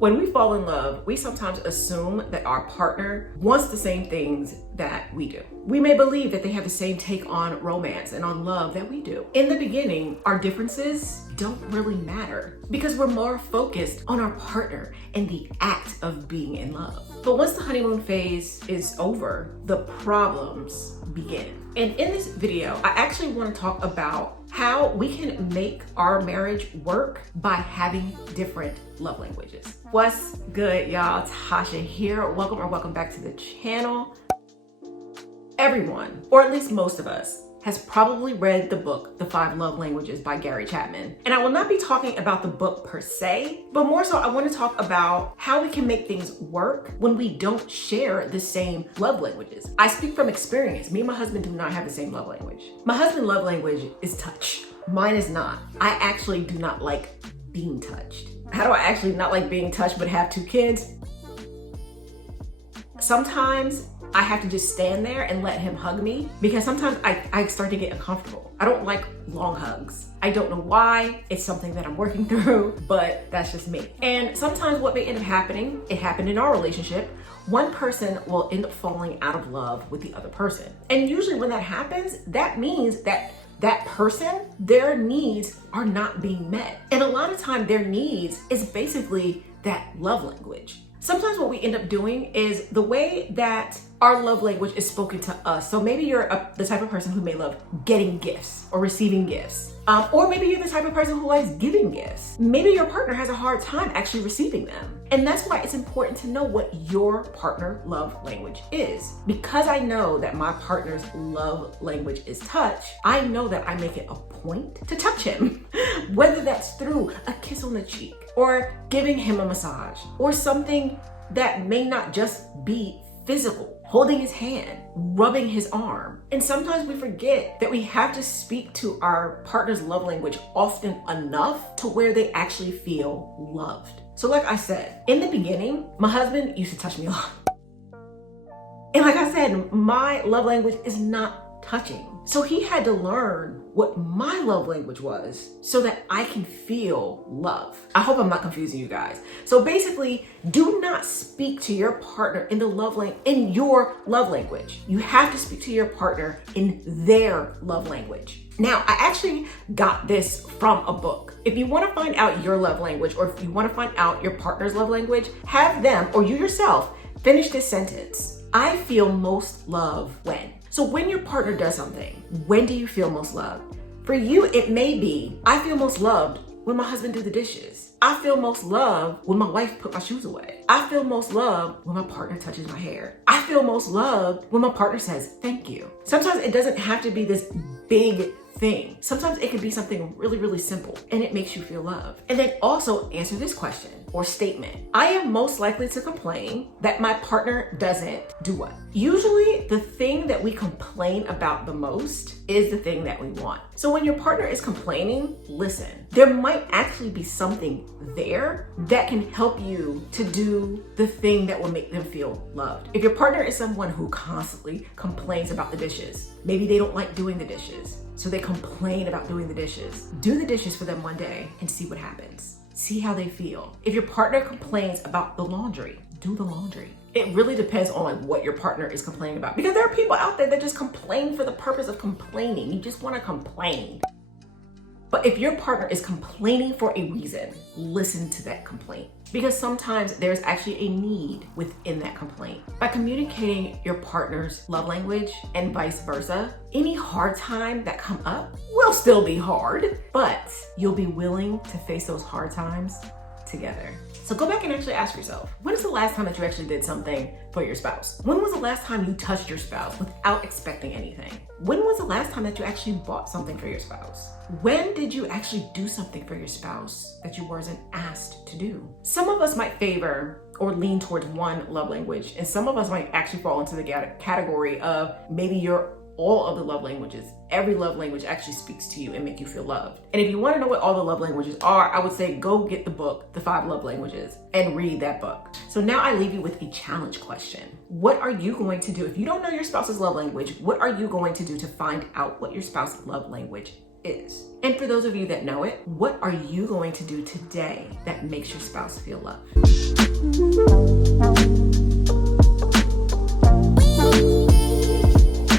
When we fall in love, we sometimes assume that our partner wants the same things that we do. We may believe that they have the same take on romance and on love that we do. In the beginning, our differences don't really matter because we're more focused on our partner and the act of being in love. But once the honeymoon phase is over, the problems begin. And in this video, I actually want to talk about how we can make our marriage work by having different love languages. What's good, y'all? Tasha here. Welcome back to the channel. Everyone, or at least most of us, has probably read the book, The 5 Love Languages by Gary Chapman. And I will not be talking about the book per se, but more so I want to talk about how we can make things work when we don't share the same love languages. I speak from experience. Me and my husband do not have the same love language. My husband's love language is touch. Mine is not. I actually do not like being touched. How do I actually not like being touched but have 2 kids? Sometimes I have to just stand there and let him hug me because sometimes I start to get uncomfortable. I don't like long hugs. I don't know why. It's something that I'm working through, but that's just me. And sometimes what may end up happening, it happened in our relationship, one person will end up falling out of love with the other person. And usually when that happens, that means that that person, their needs are not being met. And a lot of time their needs is basically that love language. Sometimes what we end up doing is the way that our love language is spoken to us. So maybe you're the type of person who may love getting gifts or receiving gifts. Or maybe you're the type of person who likes giving gifts. Maybe your partner has a hard time actually receiving them. And that's why it's important to know what your partner love language is. Because I know that my partner's love language is touch, I know that I make it a point to touch him. Whether that's through a kiss on the cheek or giving him a massage or something that may not just be physical. Holding his hand, rubbing his arm. And sometimes we forget that we have to speak to our partner's love language often enough to where they actually feel loved. So like I said, in the beginning, my husband used to touch me a lot. And like I said, my love language is not touching. So he had to learn what my love language was so that I can feel love. I hope I'm not confusing you guys. So basically, do not speak to your partner in your love language. You have to speak to your partner in their love language. Now, I actually got this from a book. If you want to find out your love language, or if you want to find out your partner's love language, have them or you yourself finish this sentence. I feel most love when. So when your partner does something, when do you feel most loved? For you, it may be, I feel most loved when my husband do the dishes. I feel most loved when my wife put my shoes away. I feel most loved when my partner touches my hair. I feel most loved when my partner says, thank you. Sometimes it doesn't have to be this big thing. Sometimes it could be something really, really simple and it makes you feel loved. And then also answer this question or statement. I am most likely to complain that my partner doesn't do what? Usually the thing that we complain about the most is the thing that we want. So when your partner is complaining, listen, there might actually be something there that can help you to do the thing that will make them feel loved. If your partner is someone who constantly complains about the dishes, maybe they don't like doing the dishes, so they complain about doing the dishes. Do the dishes for them one day and see what happens. See how they feel. If your partner complains about the laundry, do the laundry. It really depends on what your partner is complaining about, because there are people out there that just complain for the purpose of complaining. You just want to complain. But if your partner is complaining for a reason, listen to that complaint. Because sometimes there's actually a need within that complaint. By communicating your partner's love language and vice versa, any hard time that come up will still be hard, but you'll be willing to face those hard times together. So go back and actually ask yourself, when is the last time that you actually did something for your spouse? When was the last time you touched your spouse without expecting anything? When was the last time that you actually bought something for your spouse? When did you actually do something for your spouse that you wasn't asked to do? Some of us might favor or lean towards one love language, and some of us might actually fall into the category of maybe you're all of the love languages. Every love language actually speaks to you and make you feel loved. And if you want to know what all the love languages are, I would say go get the book, The 5 Love Languages, and read that book. So now I leave you with a challenge question. What are you going to do? If you don't know your spouse's love language, what are you going to do to find out what your spouse's love language is. And for those of you that know it, what are you going to do today that makes your spouse feel loved?